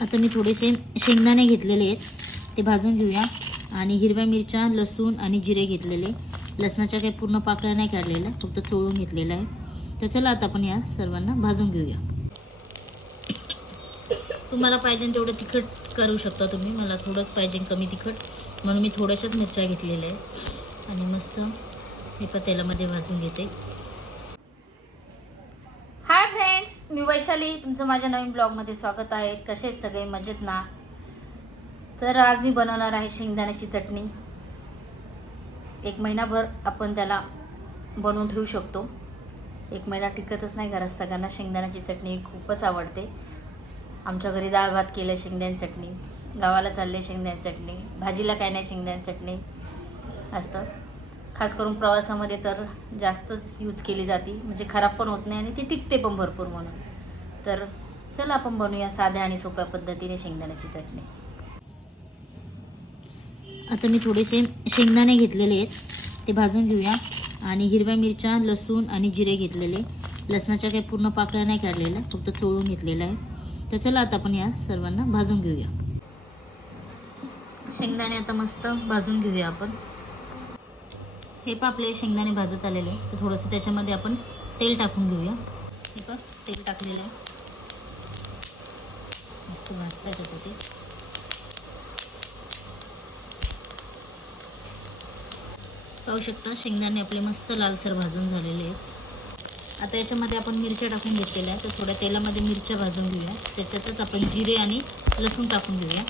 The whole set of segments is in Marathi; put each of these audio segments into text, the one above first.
आता मी थोडेसे शेंगदाणे घेतलेले आहेत. ते भाजून घेऊया. आणि हिरव्या मिरच्या लसूण आणि जिरे घेतलेले. लसणाच्या काही पूर्ण पाकळ्या नाही काढलेल्या फक्त चोळून घेतलेलं आहे तर चला आता आपण या सर्वांना भाजून घेऊया. तुम्हाला पाहिजे तेवढं तिखट करू शकता तुम्ही. मला थोडंच पाहिजे कमी तिखट. म्हणून मी थोड्याशाच मिरच्या घेतलेल्या आहे आणि मस्त हे पण तेलामध्ये भाजून घेते. मी वैशाली तुमचं माझ्या नवीन ब्लॉगमध्ये स्वागत आहे. कसे सगळे? मजेत ना? तर आज मी बनवणार आहे शेंगदाण्याची चटणी. एक महिनाभर आपण त्याला बनवून ठेवू शकतो. एक महिना टिकतच नाही घरात सगळ्यांना. शेंगदाण्याची चटणी खूपच आवडते. आमच्या घरी डाळ भात केलं शेंगदाणे चटणी. गावाला चालले शेंगदाणे चटणी. भाजीला काय नाही शेंगदाणे चटणी. असतं खास करून प्रवासामध्ये तर जास्तच यूज केली जाते. म्हणजे खराब पण होत नाही आणि ती टिकते पण भरपूर म्हणून. तर चला आपण बनवूया साध्या आणि सोप्या पद्धतीने शेंगदाण्याची चटणी. आता मी थोडेसे शेंगदाणे घेतलेले आहेत. ते भाजून घेऊया. आणि हिरव्या मिरच्या लसूण आणि जिरे घेतलेले. लसणाच्या काही पूर्ण पाकळ्या नाही काढलेल्या. फक्त चोळून घेतलेलं आहे तर चला आता आपण या सर्वांना भाजून घेऊया. शेंगदाणे आता मस्त भाजून घेऊया आपण. हे पण आपले शेंगदाणे भाजत आलेले आहे तर थोडंसं त्याच्यामध्ये आपण तेल टाकून घेऊया. हे पण तेल टाकलेलं आहे. मस्त भाजता येतं ते पाहू शकता शेंगदाणे आपले मस्त लालसर भाजून झालेले आहेत. आता याच्यामध्ये आपण मिरच्या टाकून घेतलेल्या आहेत. तर थोड्या तेलामध्ये मिरच्या भाजून घेऊया. त्याच्यातच आपण जिरे आणि लसूण टाकून घेऊया.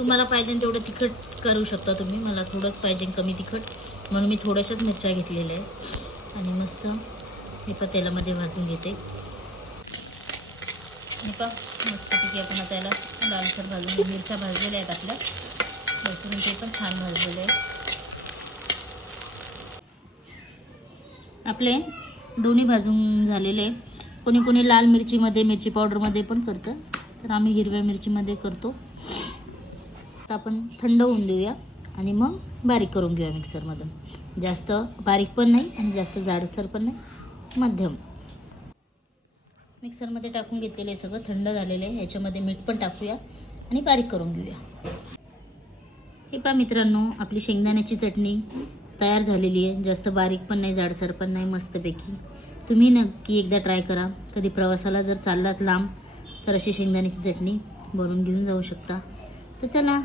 तुम्हाला पाहिजे तेवढं तिखट करू शकता तुम्ही. मला थोडंच पाहिजे कमी तिखट. म्हणून मी थोड्याशाच मिरच्या घेतलेल्या आहेत. आणि मस्त हे पण तेलामध्ये भाजून घेते. हे पा मस्तपैकी आपण त्याला लालसर भाजून मिरच्या भाजलेल्या आहेत आपल्या. लसूण ते पण छान भाजलेले आहेत. आपले दोन्ही भाजून झालेले. आहे. कोणी कोणी लाल मिरचीमध्ये मिरची पावडरमध्ये पण करतं. तर आम्ही हिरव्या मिरचीमध्ये करतो. तर आपण थंड होऊन देऊया आणि मग बारीक करून घेऊया मिक्सरमधून. जास्त बारीक पण नाही आणि जास्त जाडसर पण नाही. मध्यम. मिक्सरमध्ये टाकून घेतलेले आहे सगळं थंड झालेलं आहे. याच्यामध्ये मीठ पण टाकूया आणि बारीक करून घेऊया. हे पहा मित्रांनो आपली शेंगदाण्याची चटणी तयार झालेली आहे. जास्त बारीक पण नाही जाडसर पण नाही मस्तपैकी. तुम्ही नक्की एकदा ट्राय करा. कधी प्रवासाला जर चाललात लांब तर अशी शेंगदाण्याची चटणी बनवून घेऊन जाऊ शकता. तर चला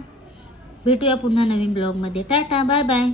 भेटूया पुन्हा नवीन ब्लॉगमध्ये. Tata bye bye